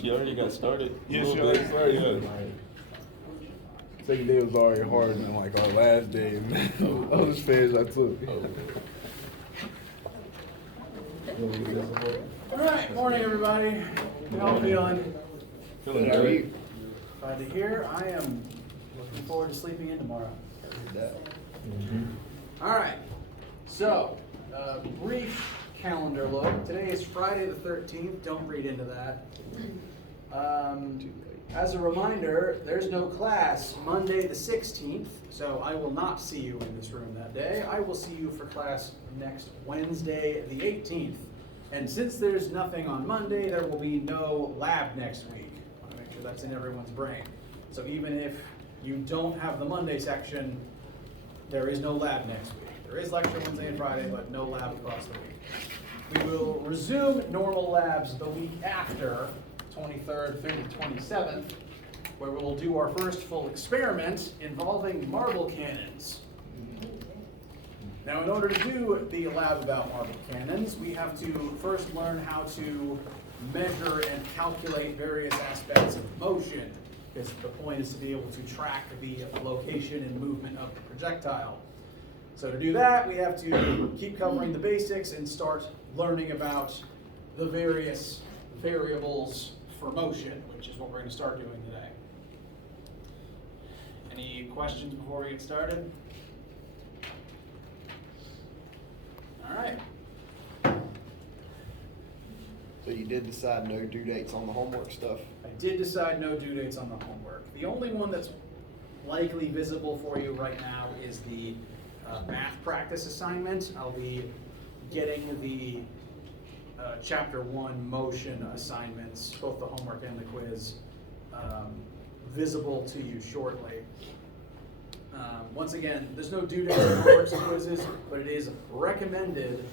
she already got started. Yeah, she already started. Second day was already harder than like our last day. Those fans I took. All right, morning everybody. How y'all feeling? Feeling great. Glad to hear. I am looking forward to sleeping in tomorrow. All right, so brief calendar look. Today is Friday the 13th. Don't read into that. As a reminder, there's no class Monday the 16th, so I will not see you in this room that day. I will see you for class next Wednesday the 18th. And since there's nothing on Monday, there will be no lab next week. I want to make sure that's in everyone's brain. So even if you don't have the Monday section, there is no lab next week. There is lecture Wednesday and Friday, but no lab across the week. We will resume normal labs the week after, 23rd through the 27th, where we will do our first full experiment involving marble cannons. Now, in order to do the lab about marble cannons, we have to first learn how to measure and calculate various aspects of motion, because the point is to be able to track the location and movement of the projectile. So to do that, we have to keep covering the basics and start learning about the various variables for motion, which is what we're going to start doing today. Any questions before we get started? All right. So you did decide no due dates on the homework stuff? I did decide no due dates on the homework. The only one that's likely visible for you right now is the math practice assignment. I'll be getting the Chapter 1 motion assignments, both the homework and the quiz, visible to you shortly. Once again, there's no due date for homeworks and quizzes, but it is recommended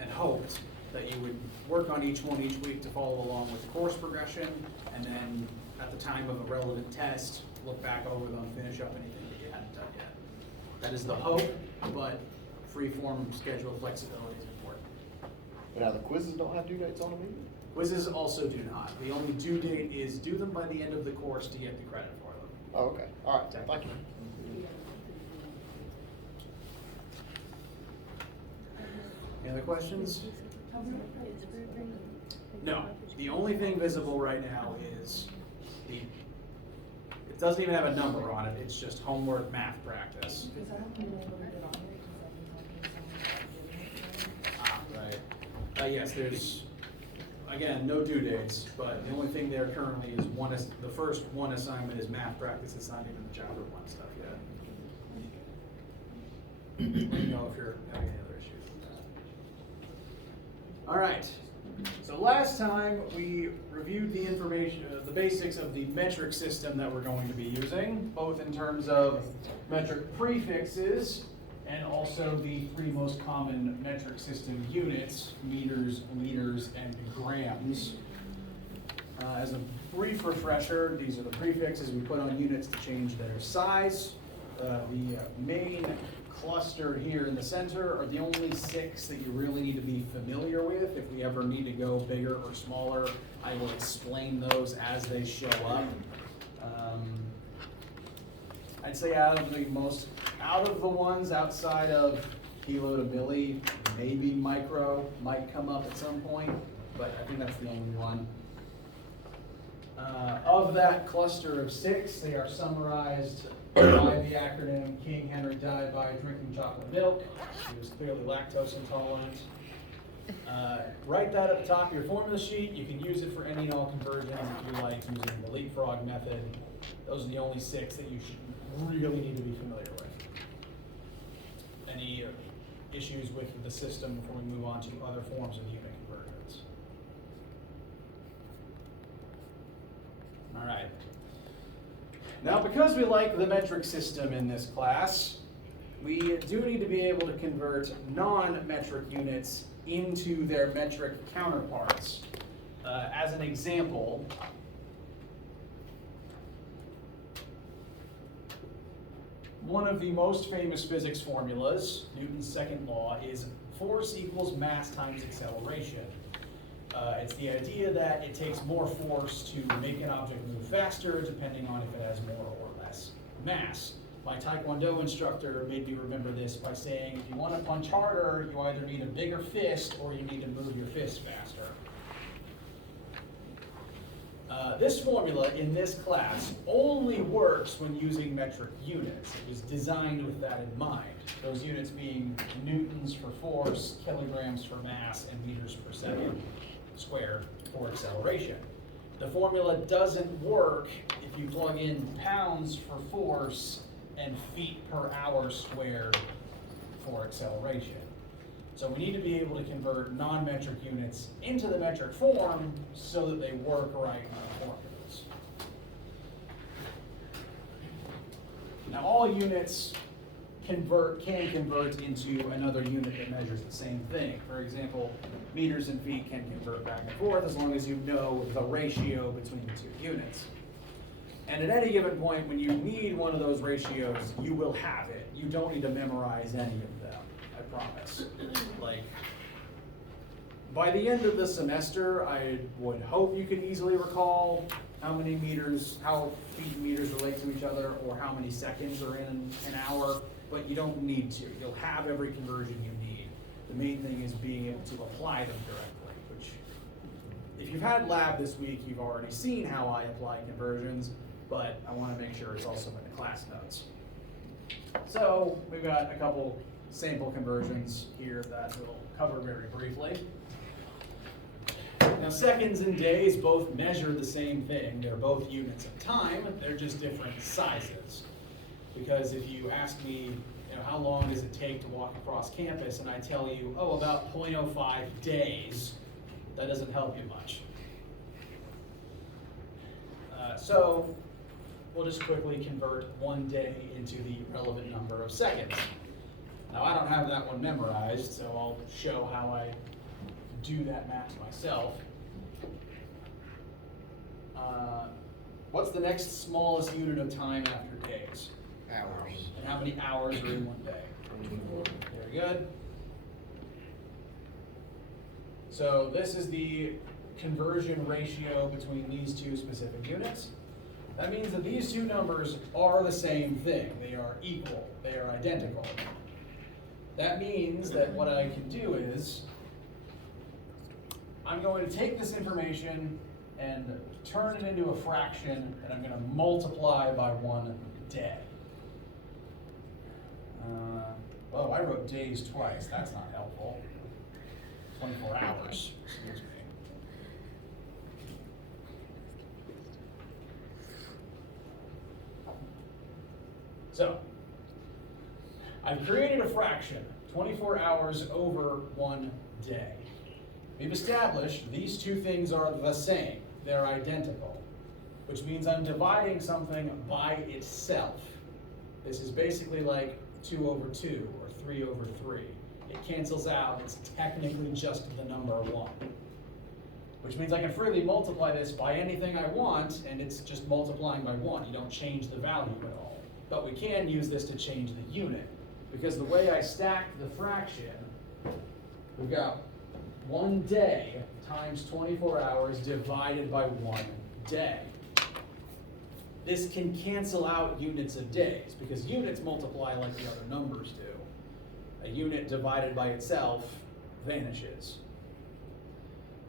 and hoped that you would work on each one each week to follow along with the course progression, and then at the time of a relevant test, look back over them, finish up anything that you hadn't done yet. That is the hope, but free-form schedule flexibility is important. But now the quizzes don't have due dates on them either? Quizzes also do not. The only due date is do them by the end of the course to get the credit for them. Oh, okay. All right. Thank you. Any other questions? No. The only thing visible right now is it doesn't even have a number on it. It's just homework math practice. Right. Yes, there's, again, no due dates, but the only thing there currently is the first one assignment is math practice. It's not even the Chapter 1 stuff yet. Let me know if you're having any other issues with that. All right. So last time we reviewed the information, the basics of the metric system that we're going to be using, both in terms of metric prefixes and also the three most common metric system units: meters, liters, and grams. As a brief refresher, these are the prefixes we put on units to change their size. The main cluster here in the center are the only 6 that you really need to be familiar with. If we ever need to go bigger or smaller, I will explain those as they show up. I'd say out of the ones outside of kilo to milli, maybe micro might come up at some point, but I think that's the only one. Of that cluster of 6, they are summarized by the acronym King Henry died by drinking chocolate milk. He was clearly lactose intolerant. Write that at the top of your formula sheet. You can use it for any and all conversions if you like, using the leapfrog method. Those are the only 6 that you should really need to be familiar with. Any issues with the system before we move on to other forms of unit conversions? All right. Now, because we like the metric system in this class, we do need to be able to convert non-metric units into their metric counterparts. As an example, one of the most famous physics formulas, Newton's second law, is force equals mass times acceleration. It's the idea that it takes more force to make an object move faster, depending on if it has more or less mass. My Taekwondo instructor made me remember this by saying, if you want to punch harder, you either need a bigger fist or you need to move your fist faster. This formula in this class only works when using metric units. It was designed with that in mind. Those units being newtons for force, kilograms for mass, and meters per second squared for acceleration. The formula doesn't work if you plug in pounds for force and feet per hour squared for acceleration. So we need to be able to convert non-metric units into the metric form so that they work right in our formulas. Now all units can convert into another unit that measures the same thing. For example, meters and feet can convert back and forth as long as you know the ratio between the two units. And at any given point, when you need one of those ratios, you will have it. You don't need to memorize any of them, I promise. Like, by the end of the semester, I would hope you can easily recall how many meters, how feet and meters relate to each other, or how many seconds are in an hour, but you don't need to. You'll have every conversion you need. The main thing is being able to apply them directly, which, if you've had lab this week, you've already seen how I apply conversions, but I want to make sure it's also in the class notes. So we've got a couple sample conversions here that we'll cover very briefly. Now seconds and days both measure the same thing. They're both units of time, they're just different sizes. Because if you ask me, how long does it take to walk across campus, and I tell you, oh, about 0.05 days, that doesn't help you much. So we'll just quickly convert 1 day into the relevant number of seconds. Now I don't have that one memorized, so I'll show how I do that math myself. What's the next smallest unit of time after days? Hours. And how many hours are in 1 day? 24. Very good. So this is the conversion ratio between these two specific units. That means that these two numbers are the same thing. They are equal. They are identical. That means that what I can do is, I'm going to take this information and turn it into a fraction, and I'm going to multiply by 1 day. Oh, I wrote days twice. That's not helpful. 24 hours, excuse me. So, I've created a fraction, 24 hours over 1 day. We've established these two things are the same. They're identical, which means I'm dividing something by itself. This is basically like 2 over 2 or 3 over 3. It cancels out. It's technically just the number 1, which means I can freely multiply this by anything I want, and it's just multiplying by 1. You don't change the value at all. But we can use this to change the unit, because the way I stack the fraction, we've got 1 day times 24 hours divided by 1 day. This can cancel out units of days, because units multiply like the other numbers do. A unit divided by itself vanishes.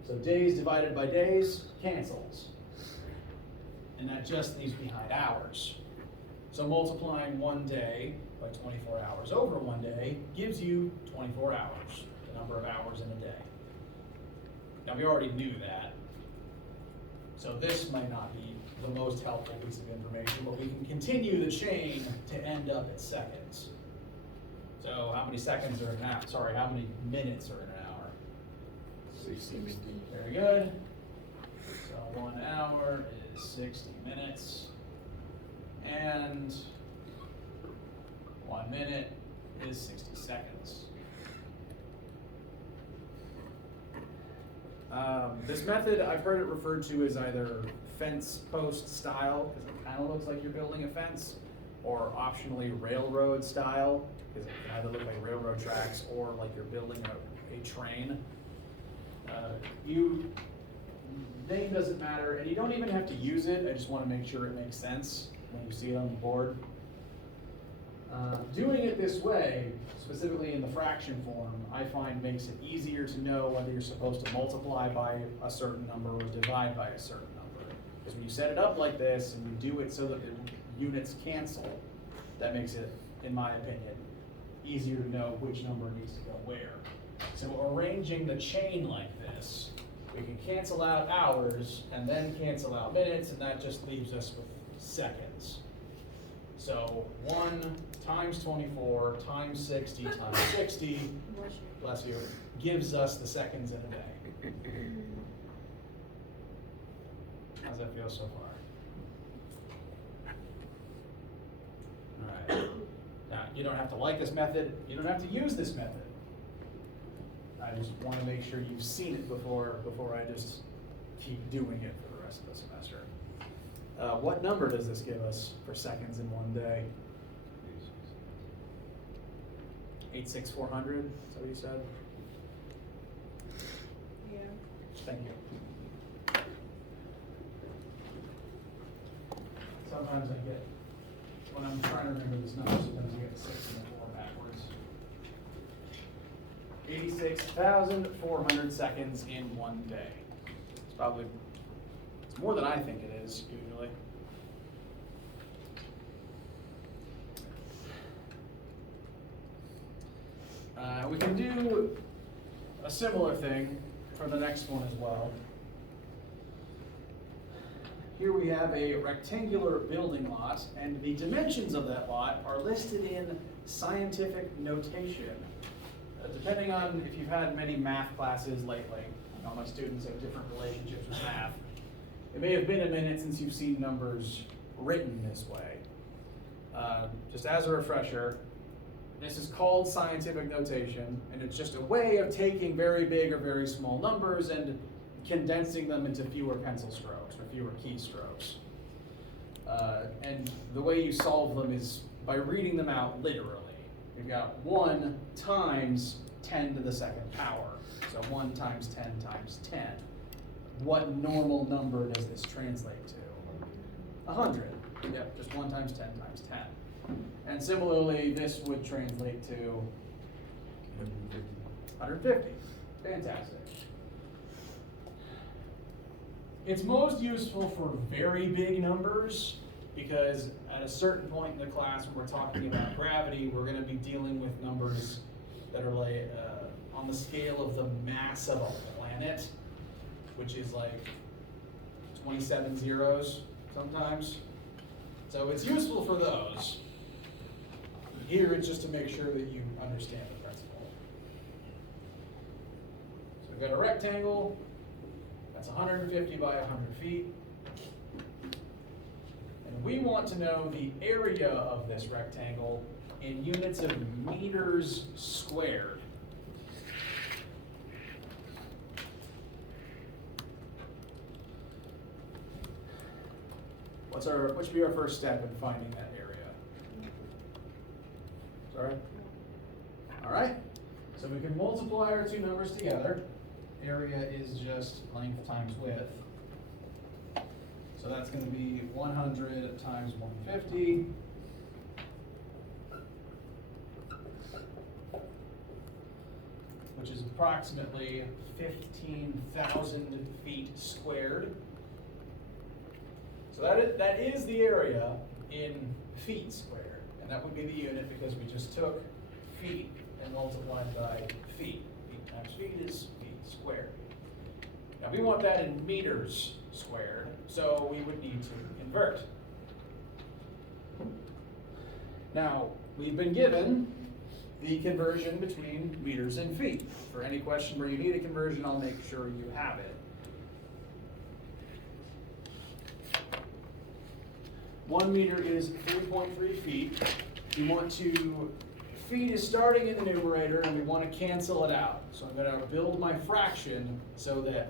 So days divided by days cancels. And that just leaves behind hours. So multiplying 1 day by 24 hours over 1 day gives you 24 hours, the number of hours in a day. Now we already knew that. So this might not be the most helpful piece of information, but we can continue the chain to end up at seconds. So how many seconds are in an hour? Sorry, how many minutes are in an hour? 60. Very good. So 1 hour is 60 minutes. And 1 minute is 60 seconds. This method, I've heard it referred to as either fence post style, because it kind of looks like you're building a fence, or optionally railroad style, because it can either look like railroad tracks or like you're building a train. Name doesn't matter, and you don't even have to use it. I just want to make sure it makes sense when you see it on the board. Doing it this way, specifically in the fraction form, I find makes it easier to know whether you're supposed to multiply by a certain number or divide by a certain number. Because when you set it up like this and you do it so that the units cancel, that makes it, in my opinion, easier to know which number needs to go where. So arranging the chain like this, we can cancel out hours and then cancel out minutes, and that just leaves us with seconds. So 1 times 24 times 60 times 60, bless you, gives us the seconds in a day. How's that feel so far? All right. Now, you don't have to like this method. You don't have to use this method. I just want to make sure you've seen it before I just keep doing it for the rest of the semester. What number does this give us for seconds in one day? 86400, is that what you said? Yeah. Thank you. Sometimes I get, when I'm trying to remember this number, sometimes I get the 6 and the 4 backwards. 86,400 seconds in one day. It's probably, it's more than I think it is, usually. We can do a similar thing for the next one as well. Here we have a rectangular building lot, and the dimensions of that lot are listed in scientific notation. Depending on if you've had many math classes lately, all my students have different relationships with math. It may have been a minute since you've seen numbers written this way. Just as a refresher, this is called scientific notation, and it's just a way of taking very big or very small numbers and condensing them into fewer pencil strokes or fewer keystrokes. And the way you solve them is by reading them out literally. You've got 1 times 10 to the second power. So 1 times 10 times 10. What normal number does this translate to? 100. Yep, just 1 times 10 times 10. And similarly, this would translate to 150. Fantastic. It's most useful for very big numbers, because at a certain point in the class when we're talking about gravity, we're going to be dealing with numbers that are like on the scale of the mass of a planet, which is like 27 zeros sometimes. So it's useful for those. Here it's just to make sure that you understand the principle. So we've got a rectangle, that's 150 by 100 feet. And we want to know the area of this rectangle in units of meters squared. What should be our first step in finding that area? Sorry? All right, so we can multiply our two numbers together. Area is just length times width. So that's going to be 100 times 150. Which is approximately 15,000 feet squared. So that is the area in feet squared. And that would be the unit because we just took feet and multiplied by feet. Feet times feet is feet squared. Now we want that in meters squared, so we would need to convert. Now, we've been given the conversion between meters and feet. For any question where you need a conversion, I'll make sure you have it. 1 meter is 3.3 feet. We want to, feet is starting in the numerator and we want to cancel it out. So I'm going to build my fraction so that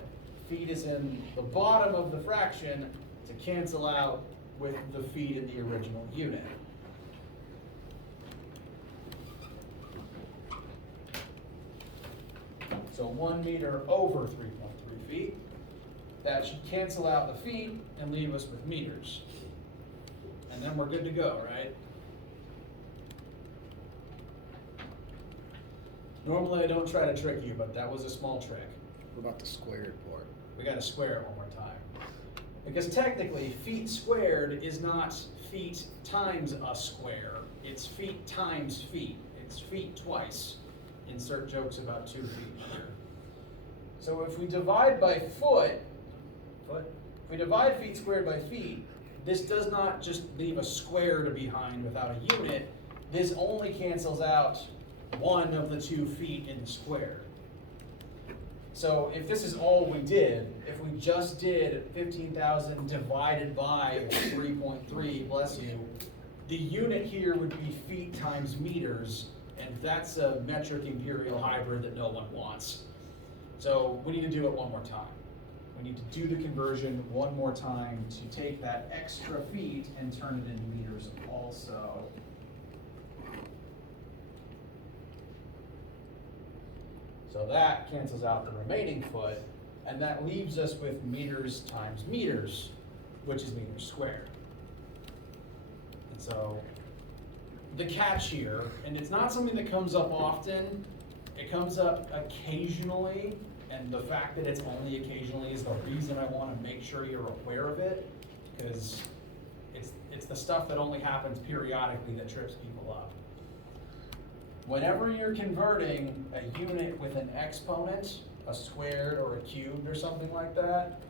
feet is in the bottom of the fraction to cancel out with the feet in the original unit. So 1 meter over 3.3 feet. That should cancel out the feet and leave us with meters. And then we're good to go, right? Normally I don't try to trick you, but that was a small trick. What about the squared part? We gotta square it one more time. Because technically, feet squared is not feet times a square. It's feet times feet. It's feet twice. Insert jokes about 2 feet here. So if we divide by if we divide feet squared by feet, this does not just leave a square to behind without a unit. This only cancels out one of the 2 feet in the square. So if this is all we did, if we just did 15,000 divided by 3.3, bless you, the unit here would be feet times meters, and that's a metric imperial hybrid that no one wants. So we need to do it one more time. We need to do the conversion one more time to take that extra feet and turn it into meters also. So that cancels out the remaining foot, and that leaves us with meters times meters, which is meters squared. And so the catch here, and it's not something that comes up often, it comes up occasionally, and the fact that it's only occasionally is the reason I want to make sure you're aware of it, because it's the stuff that only happens periodically that trips people up. Whenever you're converting a unit with an exponent, a squared or a cubed or something like that,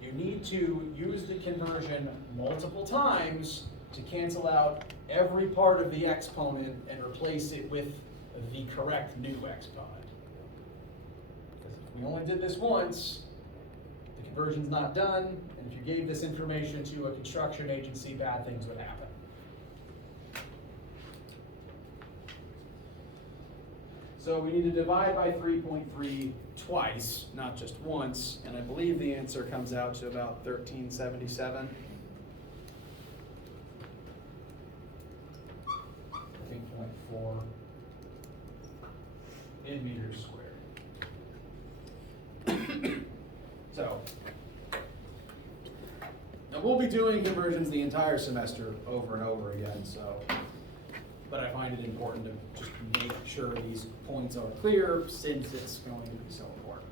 you need to use the conversion multiple times to cancel out every part of the exponent and replace it with the correct new exponent. Because if we only did this once, the conversion's not done, and if you gave this information to a construction agency, bad things would happen. So we need to divide by 3.3 twice, not just once, and I believe the answer comes out to about 1377. 13.4 in meters squared. So, now we'll be doing conversions the entire semester over and over again, so. But I find it important to just make sure these points are clear since it's going to be so important.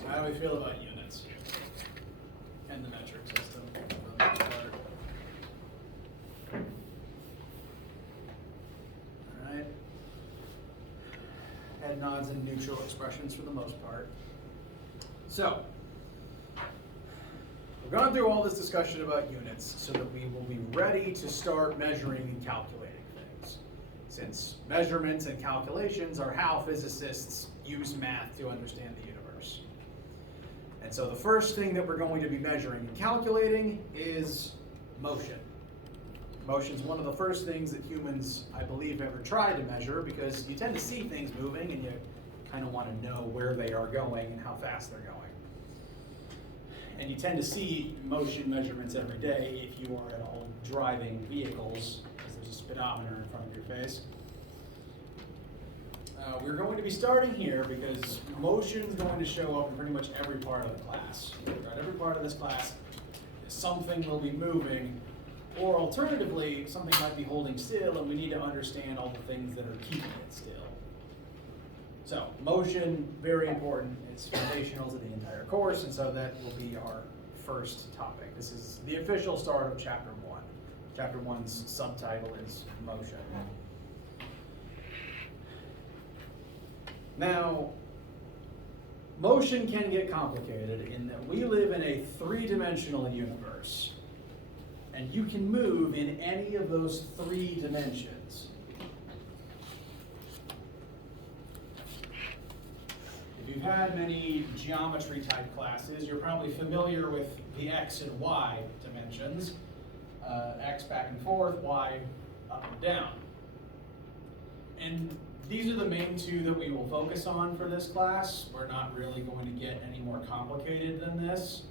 So how do we feel about units and the metric system for the most part? All right. Head nods and neutral expressions for the most part. So, we've gone through all this discussion about units so that we will be ready to start measuring and calculating things. Since measurements and calculations are how physicists use math to understand the universe. And so the first thing that we're going to be measuring and calculating is motion. Motion is one of the first things that humans, I believe, ever tried to measure, because you tend to see things moving and you kind of want to know where they are going and how fast they're going. And you tend to see motion measurements every day if you are at all driving vehicles, because there's a speedometer in front of your face. We're going to be starting here because motion is going to show up in pretty much every part of the class. Throughout every part of this class, something will be moving, or alternatively, something might be holding still, and we need to understand all the things that are keeping it still. So, motion, very important. It's foundational to the entire course, and so that will be our first topic. This is the official start of Chapter 1. Chapter 1's subtitle is Motion. Now, motion can get complicated in that we live in a three-dimensional universe, and you can move in any of those 3 dimensions. If you've had many geometry type classes, you're probably familiar with the X and Y dimensions. X back and forth, Y up and down. And these are the main 2 that we will focus on for this class. We're not really going to get any more complicated than this.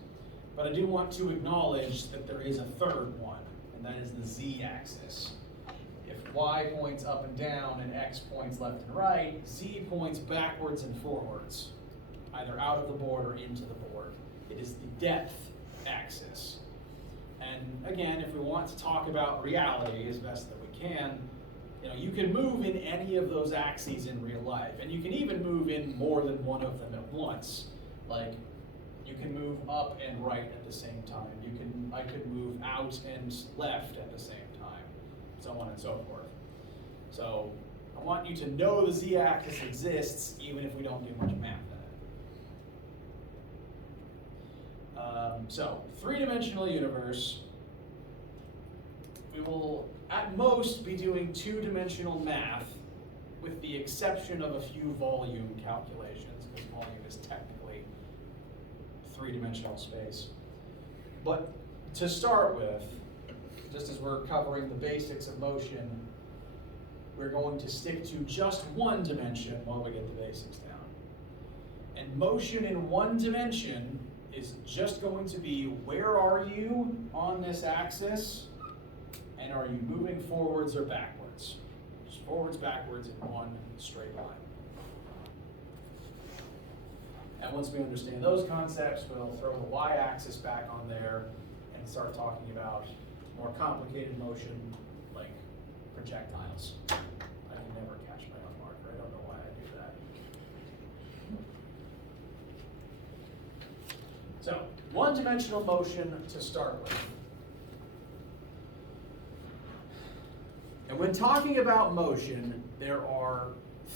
But I do want to acknowledge that there is a third one, and that is the z-axis. If y points up and down and x points left and right, z points backwards and forwards, either out of the board or into the board. It is the depth axis. And again, if we want to talk about reality as best that we can, you can move in any of those axes in real life, and you can even move in more than one of them at once. Like, you can move up and right at the same time. I could move out and left at the same time, so on and so forth. So I want you to know the z-axis exists, even if we don't do much math in it. So, three-dimensional universe. We will, at most, be doing two-dimensional math, with the exception of a few volume calculations, because volume is technically three-dimensional space. But to start with, just as we're covering the basics of motion, we're going to stick to just one dimension while we get the basics down. And motion in one dimension is just going to be, where are you on this axis, and are you moving forwards or backwards? Just forwards, backwards in one straight line. And once we understand those concepts, we'll throw the y-axis back on there and start talking about more complicated motion, like projectiles. I can never catch my own marker. I don't know why I do that. So, one-dimensional motion to start with. And when talking about motion, there are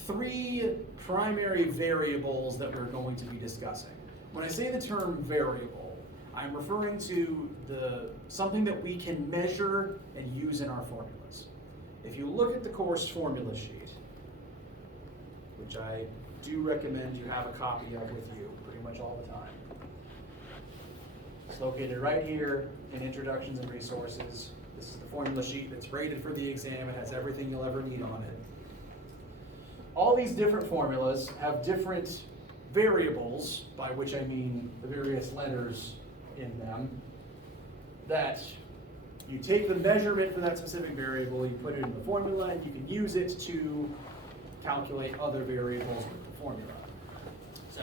three primary variables that we're going to be discussing. When I say the term variable, I'm referring to something that we can measure and use in our formulas. If you look at the course formula sheet, which I do recommend you have a copy of with you pretty much all the time. It's located right here in Introductions and Resources. This is the formula sheet that's rated for the exam. It has everything you'll ever need on it. All these different formulas have different variables, by which I mean the various letters in them, that you take the measurement for that specific variable, you put it in the formula, and you can use it to calculate other variables with the formula. So,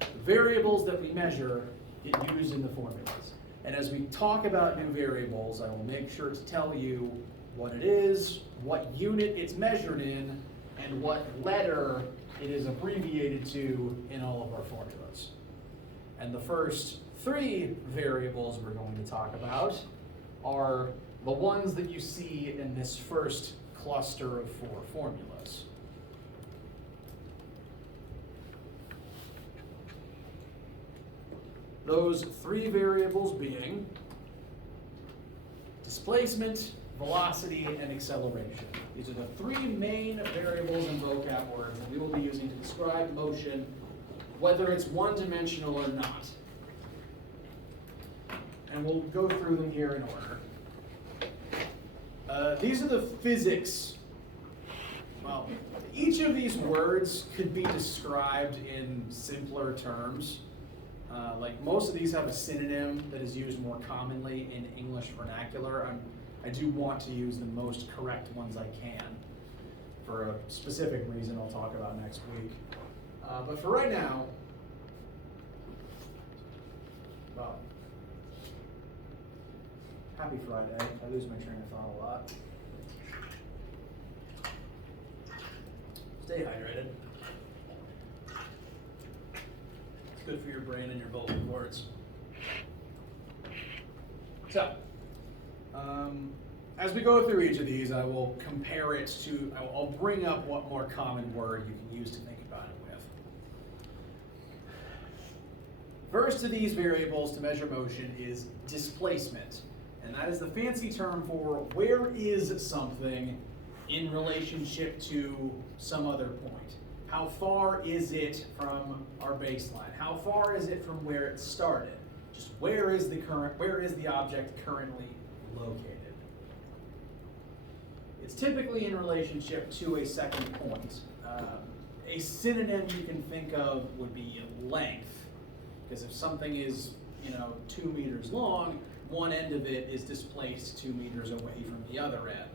the variables that we measure get used in the formulas. And as we talk about new variables, I will make sure to tell you what it is, what unit it's measured in, and what letter it is abbreviated to in all of our formulas. And the first three variables we're going to talk about are the ones that you see in this first cluster of four formulas. Those three variables being displacement, velocity, and acceleration. These are the three main variables and vocab words that we will be using to describe motion, whether it's one-dimensional or not. And we'll go through them here in order. These are the physics. Well, each of these words could be described in simpler terms. Like most of these have a synonym that is used more commonly in English vernacular. I do want to use the most correct ones I can for a specific reason I'll talk about next week. But for right now, well, happy Friday. I lose my train of thought a lot. Stay hydrated. It's good for your brain and your vocal cords. So, as we go through each of these, I will compare it to, I'll bring up what more common word you can use to think about it with. First of these variables to measure motion is displacement. And that is the fancy term for where is something in relationship to some other point. How far is it from our baseline? How far is it from where it started? Just where is the object currently located? It's typically in relationship to a second point. A synonym you can think of would be length, because if something is 2 meters long, one end of it is displaced 2 meters away from the other end.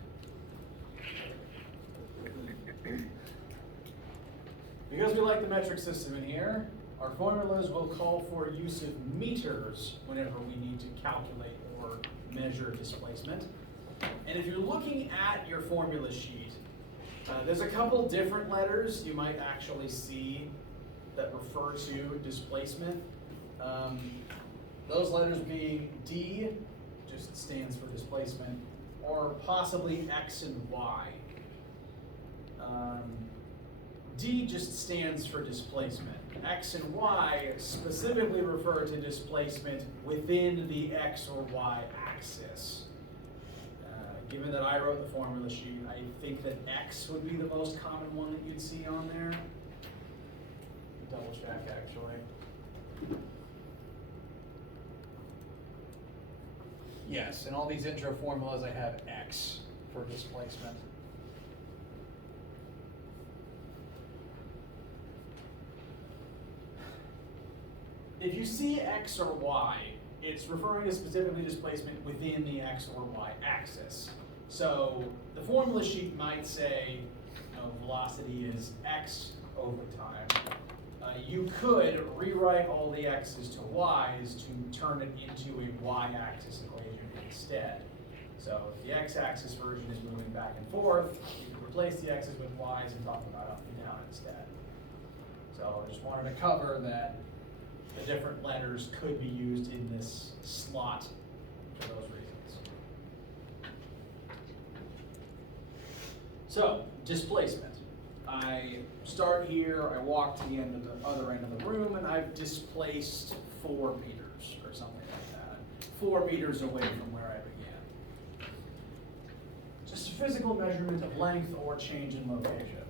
Because we like the metric system in here, our formulas will call for use of meters whenever we need to calculate or measure displacement. And if you're looking at your formula sheet, there's a couple different letters you might actually see that refer to displacement. Those letters being D, just stands for displacement, or possibly X and Y. D just stands for displacement. X and Y specifically refer to displacement within the X or Y axis. Given that I wrote the formula sheet, I think that X would be the most common one that you'd see on there. Double check, actually. Yes, in all these intro formulas, I have X for displacement. If you see X or Y, it's referring to specifically displacement within the X or Y axis. So the formula sheet might say, velocity is X over time. You could rewrite all the X's to Y's to turn it into a Y-axis equation instead. So if the X-axis version is moving back and forth, you can replace the X's with Y's and talk about up and down instead. So I just wanted to cover that the different letters could be used in this slot for those reasons. So, displacement. I start here, I walk to the other end of the room, and I've displaced 4 meters or something like that. 4 meters away from where I began. Just a physical measurement of length or change in location.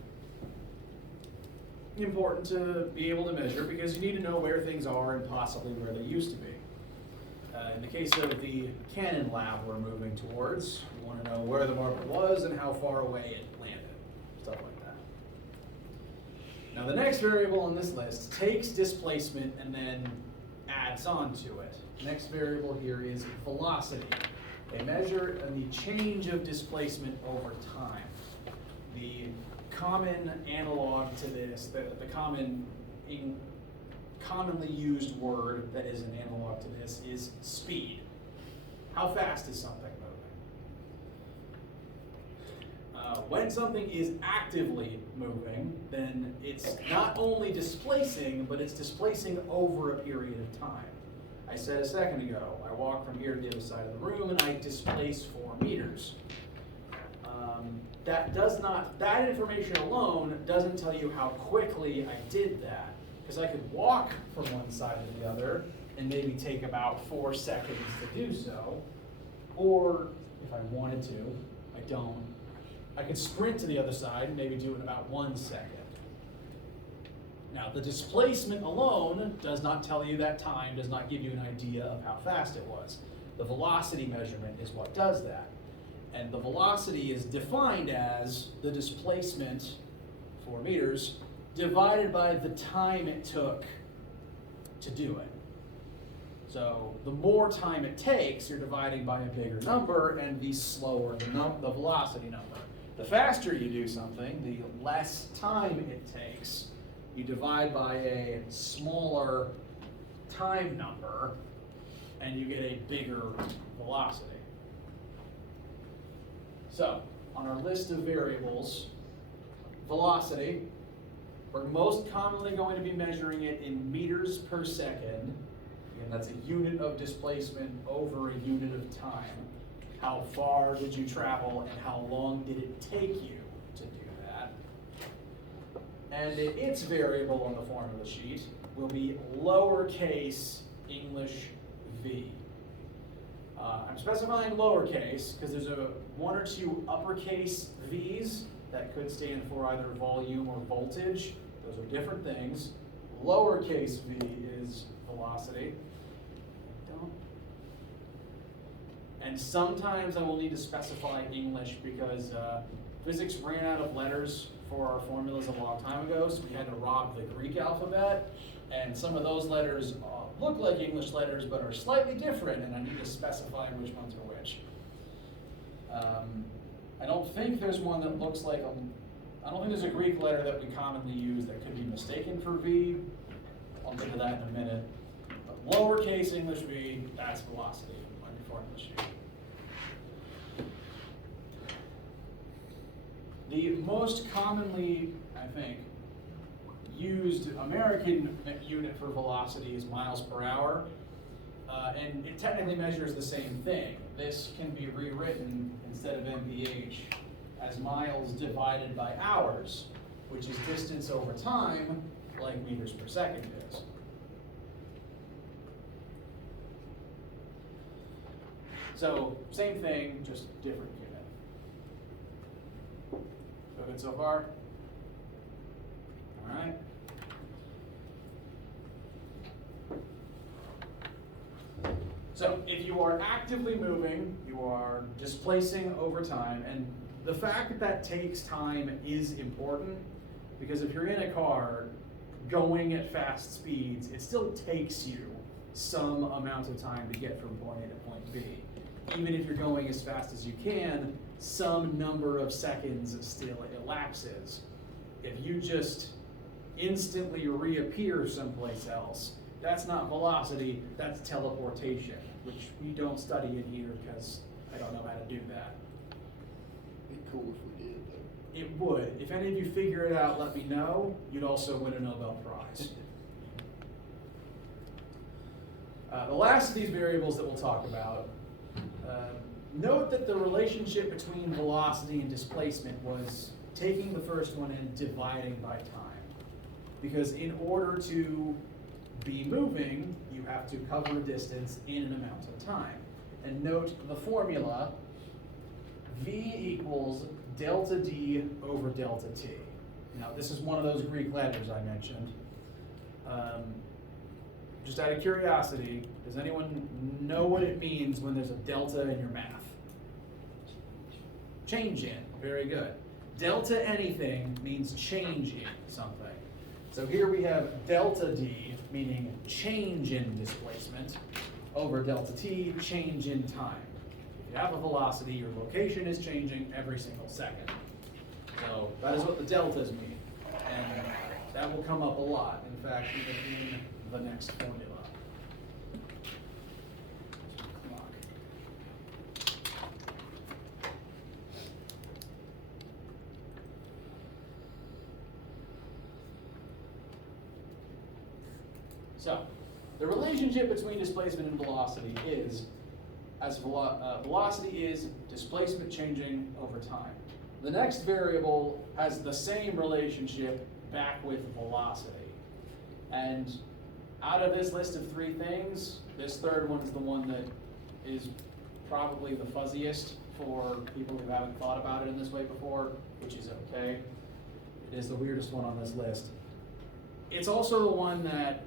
Important to be able to measure because you need to know where things are and possibly where they used to be. In the case of the Cannon lab we're moving towards, we want to know where the marble was and how far away it landed, stuff like that. Now the next variable on this list takes displacement and then adds on to it. The next variable here is velocity. They measure the change of displacement over time. The common analog to this, the commonly used word that is an analog to this is speed. How fast is something moving? When something is actively moving, then it's not only displacing, but it's displacing over a period of time. I said a second ago, I walk from here to the other side of the room and I displace 4 meters. That information alone doesn't tell you how quickly I did that. Because I could walk from one side to the other and maybe take about 4 seconds to do so. Or if I wanted to, I don't. I could sprint to the other side and maybe do it in about 1 second. Now, the displacement alone does not tell you that time, does not give you an idea of how fast it was. The velocity measurement is what does that. And the velocity is defined as the displacement, 4 meters, divided by the time it took to do it. So the more time it takes, you're dividing by a bigger number, and the slower the velocity number. The faster you do something, the less time it takes. You divide by a smaller time number, and you get a bigger velocity. So, on our list of variables, velocity, we're most commonly going to be measuring it in meters per second. Again, that's a unit of displacement over a unit of time. How far did you travel and how long did it take you to do that? And its variable on the formula sheet will be lowercase English v. I'm specifying lowercase because there's 1 or 2 uppercase v's that could stand for either volume or voltage. Those are different things. Lowercase v is velocity. And sometimes I will need to specify English because Physics ran out of letters for our formulas a long time ago, so we had to rob the Greek alphabet, and some of those letters look like English letters but are slightly different, and I need to specify which ones are which. I don't think there's one that looks like I don't think there's a Greek letter that we commonly use that could be mistaken for V. I'll get to that in a minute. But lowercase English v, that's velocity on your formula sheet. The most commonly, I think, used American unit for velocity is miles per hour, and it technically measures the same thing. This can be rewritten instead of mph as miles divided by hours, which is distance over time, like meters per second is. So, same thing, just different unit. So good so far? All right. So, if you are actively moving, you are displacing over time, and the fact that that takes time is important, because if you're in a car going at fast speeds, it still takes you some amount of time to get from point A to point B. Even if you're going as fast as you can, some number of seconds still elapses. If you just instantly reappear someplace else, that's not velocity, that's teleportation, which we don't study in here because I don't know how to do that. It'd be cool if we did, though. It would. If any of you figure it out, let me know. You'd also win a Nobel Prize. The last of these variables that we'll talk about, note that the relationship between velocity and displacement was taking the first one and dividing by time. Because in order to be moving, you have to cover a distance in an amount of time. And note the formula, V equals delta D over delta T. Now this is one of those Greek letters I mentioned. Just out of curiosity, does anyone know what it means when there's a delta in your math? Change in, very good. Delta anything means change in something. So here we have delta D, meaning change in displacement, over delta T, change in time. If you have a velocity, your location is changing every single second. So that is what the deltas mean. And that will come up a lot, in fact, even in the next formula. So, the relationship between displacement and velocity is, as velocity is displacement changing over time. The next variable has the same relationship back with velocity. And out of this list of three things, this third one is the one that is probably the fuzziest for people who haven't thought about it in this way before, which is okay. It is the weirdest one on this list. It's also the one that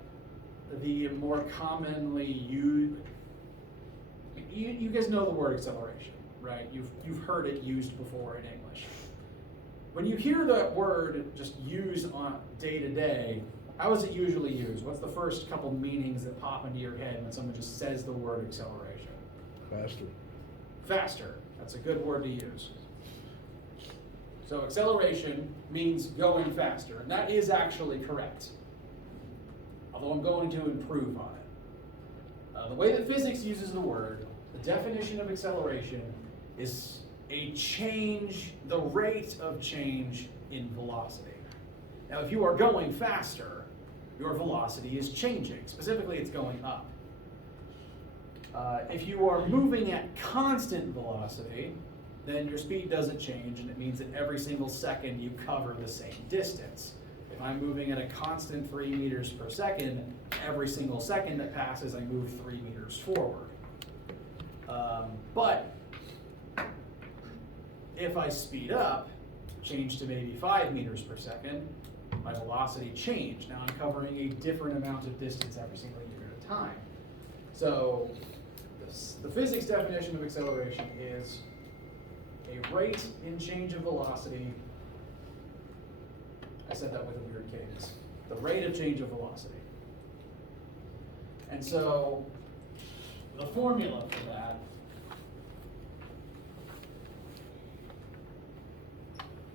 the more commonly used, you guys know the word acceleration, right? You've heard it used before in English. When you hear that word just used on day to day, how is it usually used? What's the first couple meanings that pop into your head when someone just says the word acceleration? Faster. Faster. That's a good word to use. So acceleration means going faster, and that is actually correct. Although I'm going to improve on it. The way that physics uses the word, the definition of acceleration is a change, the rate of change in velocity. Now, if you are going faster, your velocity is changing. Specifically, it's going up. If you are moving at constant velocity, then your speed doesn't change, and it means that every single second you cover the same distance. If I'm moving at a constant 3 meters per second, every single second that passes, I move 3 meters forward. But if I speed up, change to maybe 5 meters per second, my velocity changed. Now I'm covering a different amount of distance every single unit of time. So the physics definition of acceleration is a rate in change of velocity. I said that with a weird cadence. The rate of change of velocity. And so the formula for that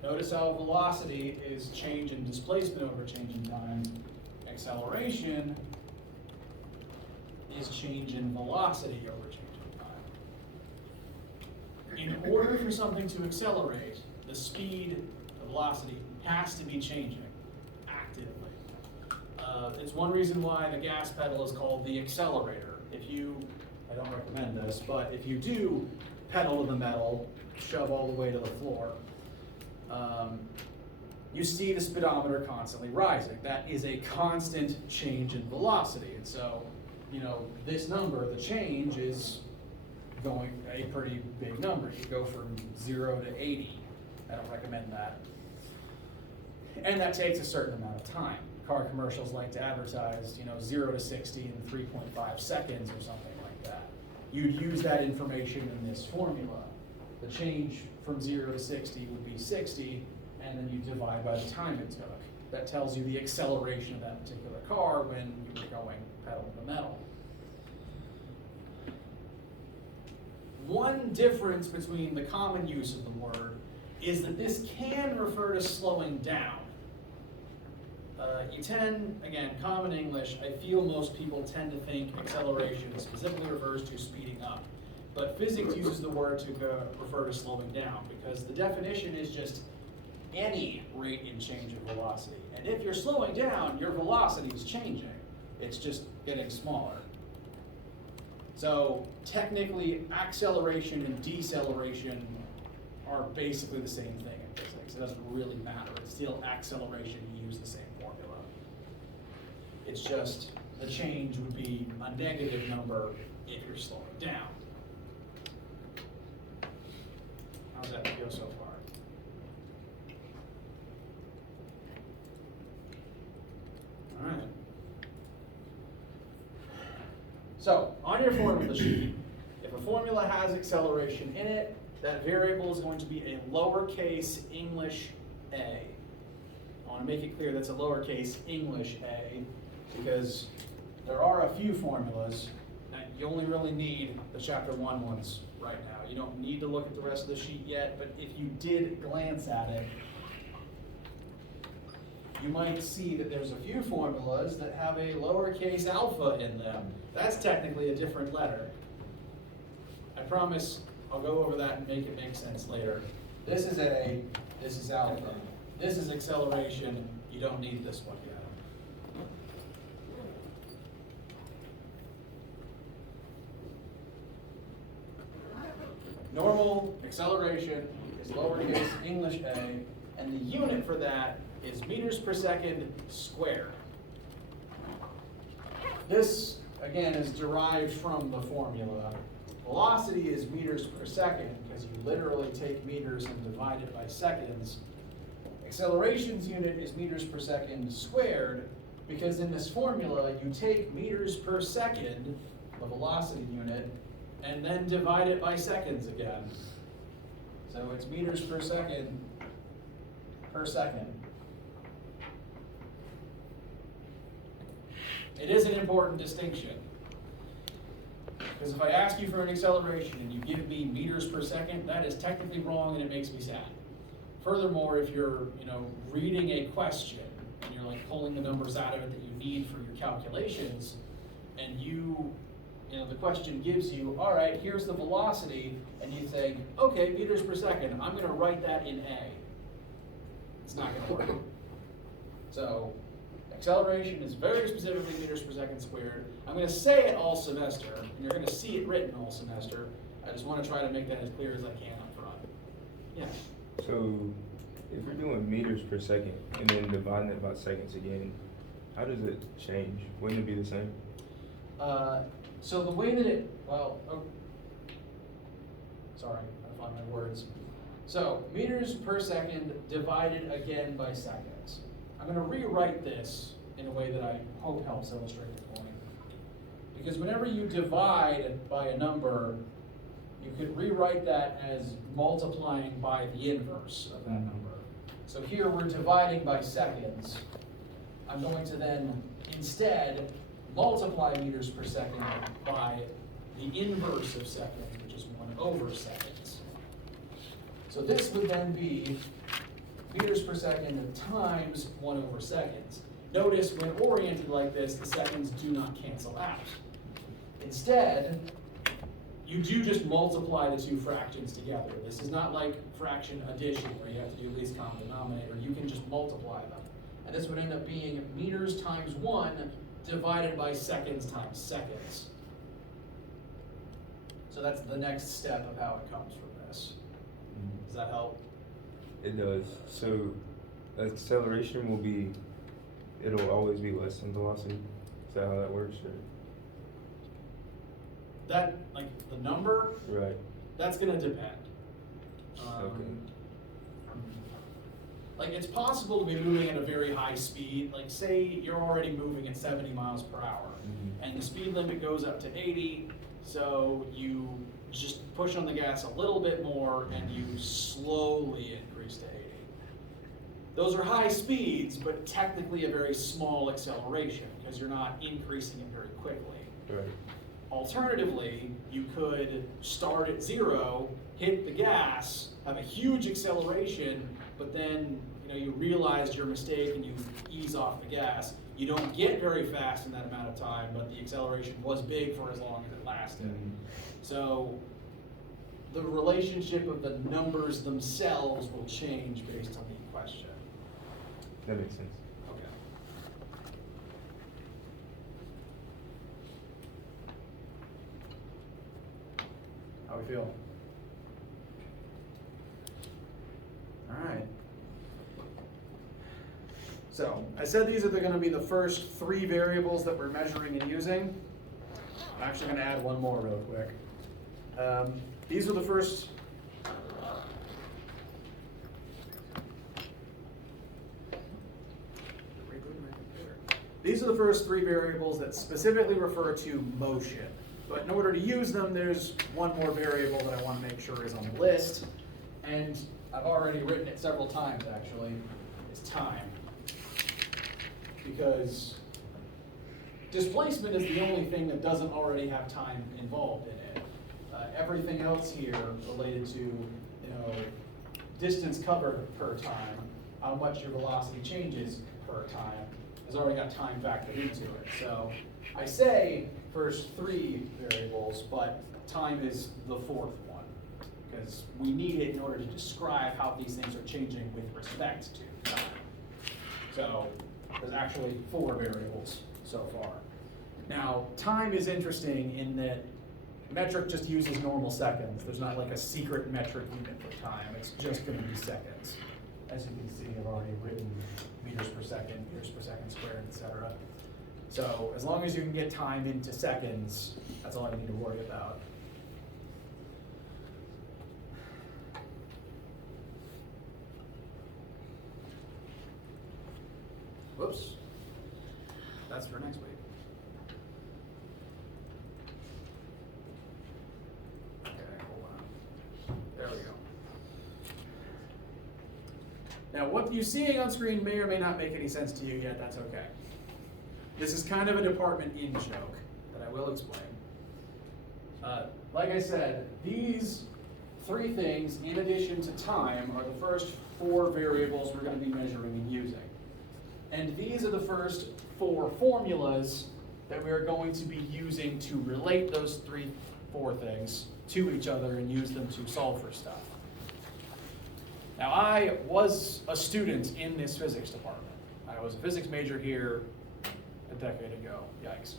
notice how velocity is change in displacement over change in time. Acceleration is change in velocity over change in time. In order for something to accelerate, the speed, the velocity, has to be changing actively. It's one reason why the gas pedal is called the accelerator. If you, I don't recommend this, but if you do pedal to the metal, shove all the way to the floor, you see the speedometer constantly rising. That is a constant change in velocity. And so, you know, this number, the change, is going a pretty big number. You go from 0 to 80. I don't recommend that. And that takes a certain amount of time. Car commercials like to advertise, 0 to 60 in 3.5 seconds or something like that. You'd use that information in this formula. The change from 0 to 60 would be 60, and then you divide by the time it took. That tells you the acceleration of that particular car when you were going pedal to the metal. One difference between the common use of the word is that this can refer to slowing down. You tend, again, common English, I feel most people tend to think acceleration specifically refers to speeding up. But physics uses the word to refer to slowing down, because the definition is just any rate in change of velocity. And if you're slowing down, your velocity is changing. It's just getting smaller. So technically, acceleration and deceleration are basically the same thing in physics. It doesn't really matter. It's still acceleration, you use the same formula. It's just the change would be a negative number if you're slowing down. How's that feel so far? All right. So, on your formula sheet, if a formula has acceleration in it, that variable is going to be a lowercase English a. I want to make it clear that's a lowercase English a, because there are a few formulas, and you only really need the chapter 1 ones right now. You don't need to look at the rest of the sheet yet, but if you did glance at it, you might see that there's a few formulas that have a lowercase alpha in them. That's technically a different letter. I promise I'll go over that and make it make sense later. This is A, this is alpha. This is acceleration. You don't need this one yet. Normal acceleration is lowercase English a, and the unit for that is meters per second squared. This, again, is derived from the formula. Velocity is meters per second, because you literally take meters and divide it by seconds. Acceleration's unit is meters per second squared, because in this formula, you take meters per second, the velocity unit, and then divide it by seconds again. So it's meters per second. It is an important distinction, because if I ask you for an acceleration and you give me meters per second, that is technically wrong and it makes me sad. Furthermore, if you're reading a question and you're like pulling the numbers out of it that you need for your calculations, and the question gives you, all right, here's the velocity, and you think, okay, meters per second, I'm gonna write that in A. It's not gonna work. So, acceleration is very specifically meters per second squared. I'm gonna say it all semester, and you're gonna see it written all semester. I just wanna try to make that as clear as I can up front. Yeah. So, if you're doing meters per second and then dividing it by seconds again, how does it change? Wouldn't it be the same? So the way that sorry, I find my words. So meters per second divided again by seconds. I'm going to rewrite this in a way that I hope helps illustrate the point. Because whenever you divide by a number, you could rewrite that as multiplying by the inverse of that number. So here we're dividing by seconds. I'm going to then instead multiply meters per second by the inverse of seconds, which is 1/seconds. So this would then be meters per second times 1/seconds. Notice when oriented like this, the seconds do not cancel out. Instead, you do just multiply the two fractions together. This is not like fraction addition where you have to do least common denominator. You can just multiply them. And this would end up being meters times 1 divided by seconds times seconds. So that's the next step of how it comes from this. Does that help? It does. So acceleration will be, it'll always be less than velocity. Is that how that works? Or? That, like the number, Right. that's gonna depend. Okay. Like it's possible to be moving at a very high speed, like say you're already moving at 70 miles per hour and the speed limit goes up to 80, so you just push on the gas a little bit more and you slowly increase to 80. Those are high speeds, but technically a very small acceleration because you're not increasing it very quickly. Right. Alternatively, you could start at 0, hit the gas, have a huge acceleration, but then you realized your mistake and you ease off the gas. You don't get very fast in that amount of time, but the acceleration was big for as long as it lasted. So the relationship of the numbers themselves will change based on the question. That makes sense. Okay. How we feel? All right. So I said these are going to be the first 3 variables that we're measuring and using. I'm actually going to add one more real quick. These are the first. These are the first 3 variables that specifically refer to motion. But in order to use them, there's one more variable that I want to make sure is on the list. And I've already written it several times, actually. It's time. Because displacement is the only thing that doesn't already have time involved in it. Everything else here related to, distance covered per time, how much your velocity changes per time, has already got time factored into it. So I say first 3 variables, but time is the 4th one, because we need it in order to describe how these things are changing with respect to time. So there's actually 4 variables so far. Now, time is interesting in that metric just uses normal seconds. There's not like a secret metric unit for time. It's just going to be seconds. As you can see, I've already written meters per second squared, etc. So as long as you can get time into seconds, that's all you need to worry about. Whoops. That's for next week. Okay, hold on. There we go. Now, what you're seeing on screen may or may not make any sense to you yet. That's okay. This is kind of a department in joke that I will explain. Like I said, these 3 things, in addition to time, are the first 4 variables we're going to be measuring and using. And these are the first 4 formulas that we are going to be using to relate those 4 things to each other and use them to solve for stuff. Now, I was a student in this physics department. I was a physics major here a decade ago. Yikes.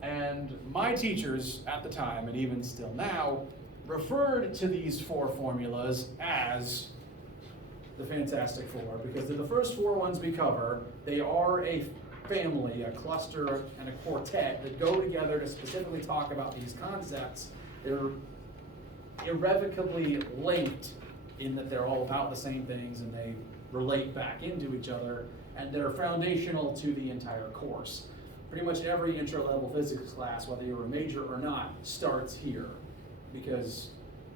And my teachers at the time, and even still now, referred to these 4 formulas as the Fantastic Four, because they're the first 4 ones we cover. They are a family, a cluster, and a quartet that go together to specifically talk about these concepts. They're irrevocably linked in that they're all about the same things and they relate back into each other, and they're foundational to the entire course. pretty much every intro-level physics class, whether you're a major or not, starts here. Because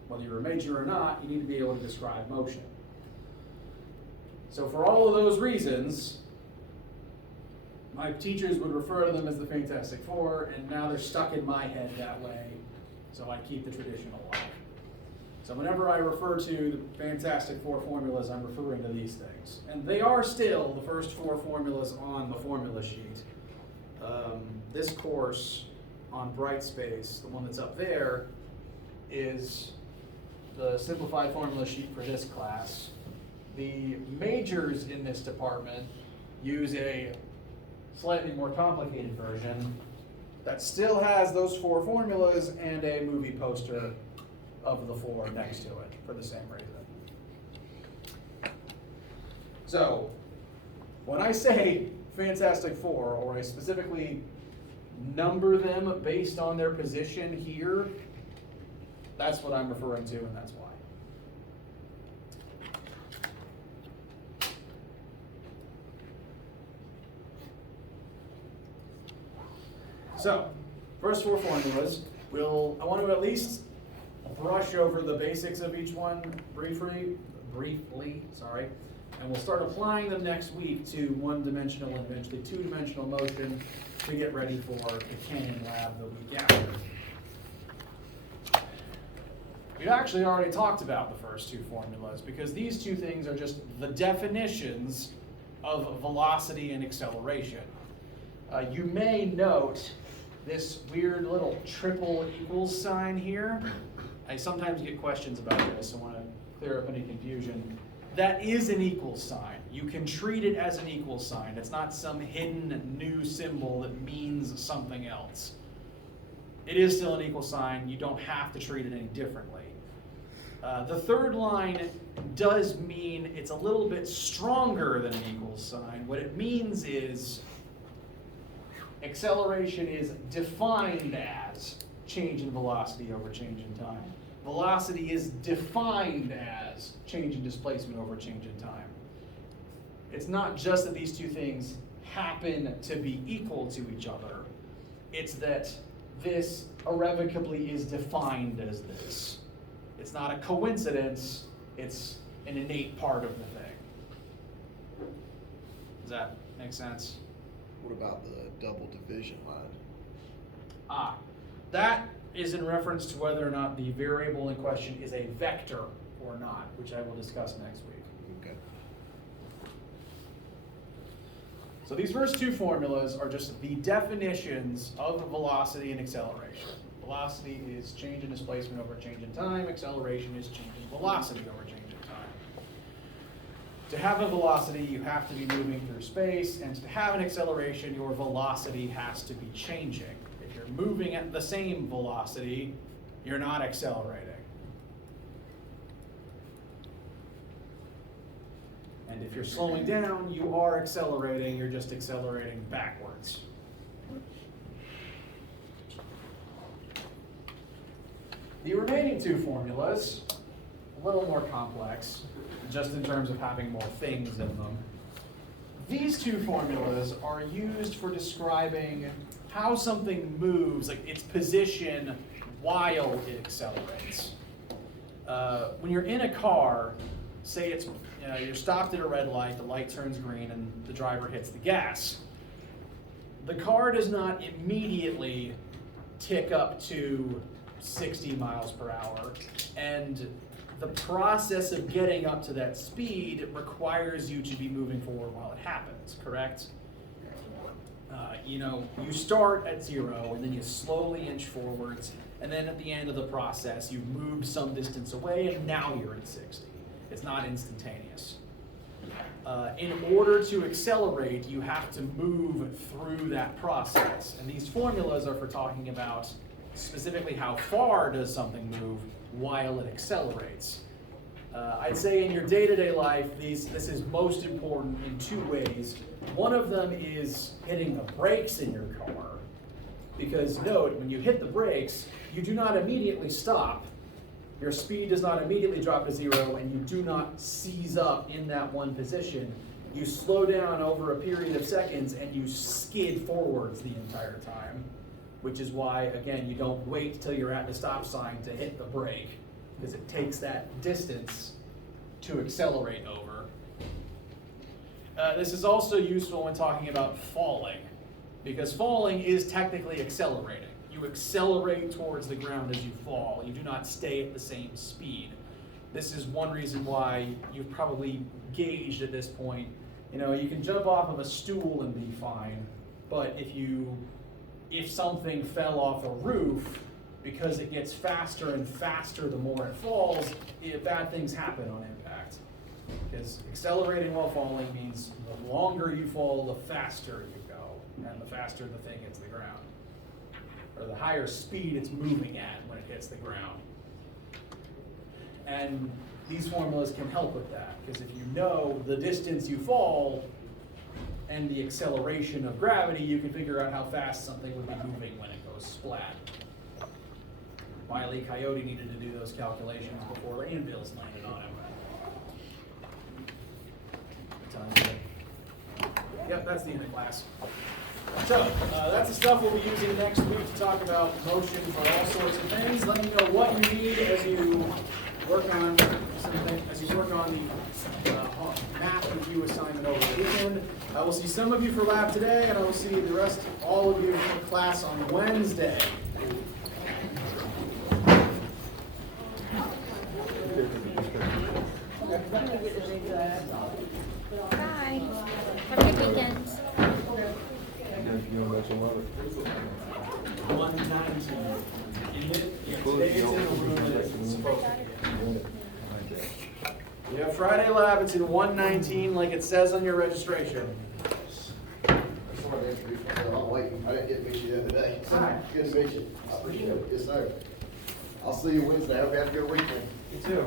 whether you're a major or not, you need to be able to describe motion. So for all of those reasons, my teachers would refer to them as the Fantastic Four, and now they're stuck in my head that way, so I keep the tradition alive. So whenever I refer to the Fantastic Four formulas, I'm referring to these things. And they are still the first 4 formulas on the formula sheet. This course on Brightspace, the one that's up there, is the simplified formula sheet for this class. The majors in this department use a slightly more complicated version that still has those 4 formulas and a movie poster of the 4 next to it for the same reason. So, when I say Fantastic Four, or I specifically number them based on their position here, that's what I'm referring to, and that's why. So, first 4 formulas, I want to at least brush over the basics of each one briefly, and we'll start applying them next week to 1-dimensional and eventually 2-dimensional motion to get ready for the Canyon lab the week after. We've actually already talked about the first 2 formulas because these 2 things are just the definitions of velocity and acceleration. You may note this weird little triple equals sign here. I sometimes get questions about this. I want to clear up any confusion. That is an equal sign. You can treat it as an equal sign. It's not some hidden new symbol that means something else. It is still an equal sign. You don't have to treat it any differently. The third line does mean it's a little bit stronger than an equal sign. What it means is acceleration is defined as change in velocity over change in time. Velocity is defined as change in displacement over change in time. It's not just that these 2 things happen to be equal to each other. It's that this irrevocably is defined as this. It's not a coincidence, it's an innate part of the thing. Does that make sense? What about the double division line? That is in reference to whether or not the variable in question is a vector or not, which I will discuss next week. Okay. So these first 2 formulas are just the definitions of velocity and acceleration. Velocity is change in displacement over change in time. Acceleration is change in velocity over change in time. To have a velocity, you have to be moving through space, and to have an acceleration, your velocity has to be changing. If you're moving at the same velocity, you're not accelerating. And if you're slowing down, you are accelerating, you're just accelerating backwards. The remaining 2 formulas, a little more complex, just in terms of having more things in them. These 2 formulas are used for describing how something moves, like its position while it accelerates. When you're in a car, say you're stopped at a red light, the light turns green, and the driver hits the gas. The car does not immediately tick up to 60 miles per hour, and the process of getting up to that speed requires you to be moving forward while it happens, correct? You start at 0 and then you slowly inch forwards, and then at the end of the process you move some distance away and now you're at 60. It's not instantaneous. In order to accelerate, you have to move through that process, and these formulas are for talking about specifically how far does something move while it accelerates. I'd say in your day-to-day life, this is most important in 2 ways. One of them is hitting the brakes in your car, because note, when you hit the brakes, you do not immediately stop. Your speed does not immediately drop to 0, and you do not seize up in that one position. You slow down over a period of seconds and you skid forwards the entire time, which is why, again, you don't wait till you're at the stop sign to hit the brake, because it takes that distance to accelerate over. This is also useful when talking about falling, because falling is technically accelerating. You accelerate towards the ground as you fall. You do not stay at the same speed. This is one reason why you've probably gauged at this point, you know, you can jump off of a stool and be fine, but if something fell off a roof, because it gets faster and faster the more it falls, bad things happen on impact. Because accelerating while falling means the longer you fall, the faster you go, and the faster the thing hits the ground. Or the higher speed it's moving at when it hits the ground. And these formulas can help with that, because if you know the distance you fall and the acceleration of gravity, you can figure out how fast something would be moving when it goes splat. Wile E. Coyote needed to do those calculations before anvils landed on him. Yep, that's the end of class. So, that's the stuff we'll be using next week to talk about motion for all sorts of things. Let me know what you need as you work on something, as you work on the math review assignment over the weekend. I will see some of you for lab today, and I will see the rest, all of you for class on Wednesday. Bye. Have a good weekend. 119. Today it's in the room that it's supposed to be. You have Friday lab, it's in 119 like it says on your registration. I'm waiting. I didn't get to meet you the other day. Hi. Good to meet you. I appreciate it. Yes, sir. I'll see you Wednesday. Hope you have a good weekend. You too.